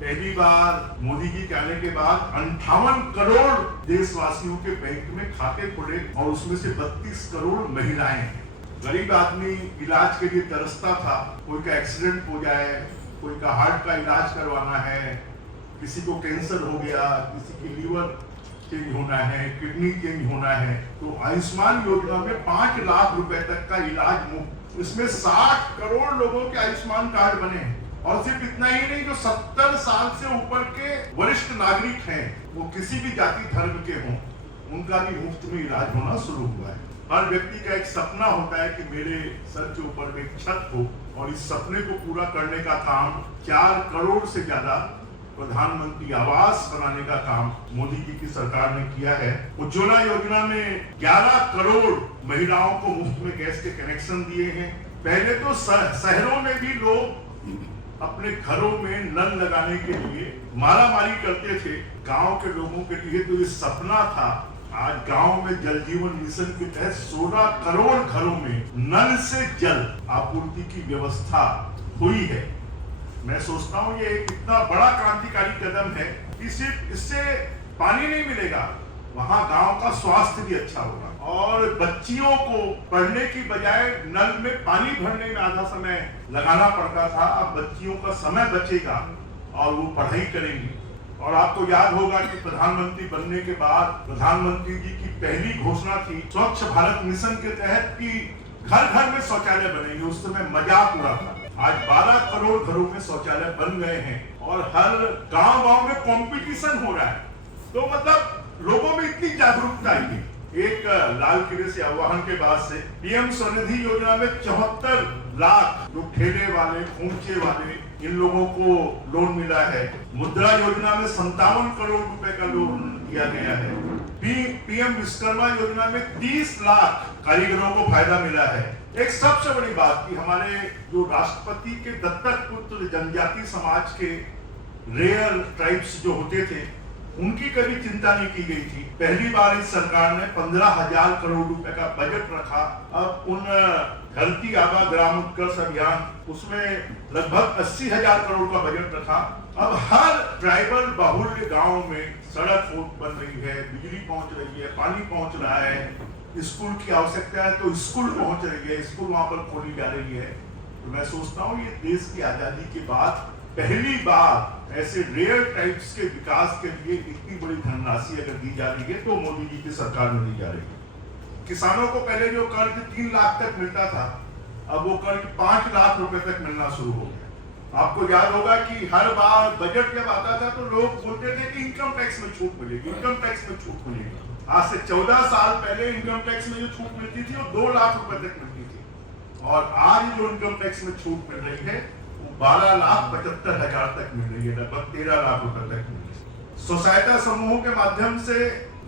पहली बार मोदी जी के आने के बाद 58 करोड़ देशवासियों के बैंक में खाते खुले और उसमें से 32 करोड़ महिलाएं हैं। गरीब आदमी इलाज के लिए तरसता था, कोई का एक्सीडेंट हो जाए, कोई का हार्ट का इलाज करवाना है, किसी को कैंसर हो गया, किसी की लीवर चेंज होना है, किडनी चेंज होना है, तो आयुष्मान योजना में 5 लाख रुपए तक का इलाज मुफ्त। इसमें 60 करोड़ लोगों के आयुष्मान कार्ड बने हैं। और सिर्फ इतना ही नहीं, जो 70 साल से ऊपर के वरिष्ठ नागरिक हैं, वो किसी भी जाति धर्म के हों, उनका भी मुफ्त में इलाज होना शुरू हुआ है। हर व्यक्ति का एक सपना होता है कि मेरे सर के ऊपर एक छत हो, और इस सपने को पूरा करने का काम 4 करोड़ से ज्यादा प्रधानमंत्री आवास बनाने का काम मोदी जी की सरकार ने किया है। उज्ज्वला योजना में 11 करोड़ महिलाओं को मुफ्त में गैस के कनेक्शन दिए हैं। पहले तो शहरों में भी लोग अपने घरों में नल लगाने के लिए मारामारी करते थे, गांव के लोगों के लिए तो ये सपना था। आज गांव में जल जीवन मिशन के तहत 16 करोड़ घरों में नल से जल आपूर्ति की व्यवस्था हुई है। मैं सोचता हूँ ये इतना बड़ा क्रांतिकारी कदम है कि सिर्फ इससे पानी नहीं मिलेगा, वहां गांव का स्वास्थ्य भी अच्छा होगा। और बच्चियों को पढ़ने की बजाय नल में पानी भरने में आधा समय लगाना पड़ता था, अब बच्चियों का समय बचेगा और वो पढ़ाई करेंगी। और आपको याद होगा कि प्रधानमंत्री बनने के बाद प्रधानमंत्री जी की पहली घोषणा थी स्वच्छ भारत मिशन के तहत कि घर घर में शौचालय बनेंगे। उस समय मजाक उड़ा था। आज 12 करोड़ घरों में शौचालय बन गए हैं और हर गांव में कंपटीशन हो रहा है। तो मतलब लोगों में इतनी जागरूकता आई। एक लाल किले से आह्वान के बाद से पीएम स्वनिधि योजना में 74 लाख जो ठेले वाले, खोमचे वाले, इन लोगों को लोन मिला है। मुद्रा योजना में 57 करोड़ रुपए का लोन दिया गया है। पीएम विश्वकर्मा योजना में 30 लाख कारीगरों को फायदा मिला है। एक सबसे बड़ी बात कि हमारे जो राष्ट्रपति के दत्तक पुत्र जनजाति समाज के रेयर ट्राइब्स जो होते थे, उनकी कभी चिंता नहीं की गई थी। पहली बार इस सरकार ने 15,000 करोड़ रुपए का बजट रखा। अब उन धरती आबा ग्राम उत्कर्ष अभियान, उसमें लगभग 80,000 करोड़ का बजट रखा। अब हर ट्राइबल बाहुल्य गांव में सड़क बन रही है, बिजली पहुंच रही है, पानी पहुंच रहा है, स्कूल की आवश्यकता है तो स्कूल पहुंच रही है, स्कूल वहां पर खोली जा रही है। तो मैं सोचता हूँ ये देश की आजादी के बाद पहली बार ऐसे रेयर टाइप्स के विकास के लिए इतनी बड़ी धनराशि अगर दी जा रही है तो मोदी जी की सरकार में दी जा रही है। किसानों को पहले जो कर्ज 3 लाख तक मिलता था, अब वो कर्ज 5 लाख रुपए तक मिलना शुरू हो गया। आपको याद होगा कि हर बार बजट जब आता था तो लोग बोलते थे कि इनकम टैक्स में छूट मिलेगी, इनकम टैक्स में छूट मिलेगी। आज से 14 साल पहले इनकम टैक्स में जो छूट मिलती थी वो 2 लाख रुपए तक मिलती थी, और आज जो इनकम टैक्स में छूट मिल रही है 12,75,000 तक मिल रही है, लगभग 13 लाख रुपए तक मिल रही है। स्वसहायता समूहों के माध्यम से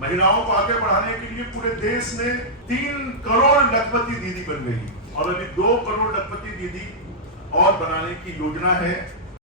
महिलाओं को आगे बढ़ाने के लिए पूरे देश में 3 करोड़ लखपति दीदी बन गई और अभी 2 करोड़ लखपति दीदी और बनाने की योजना है।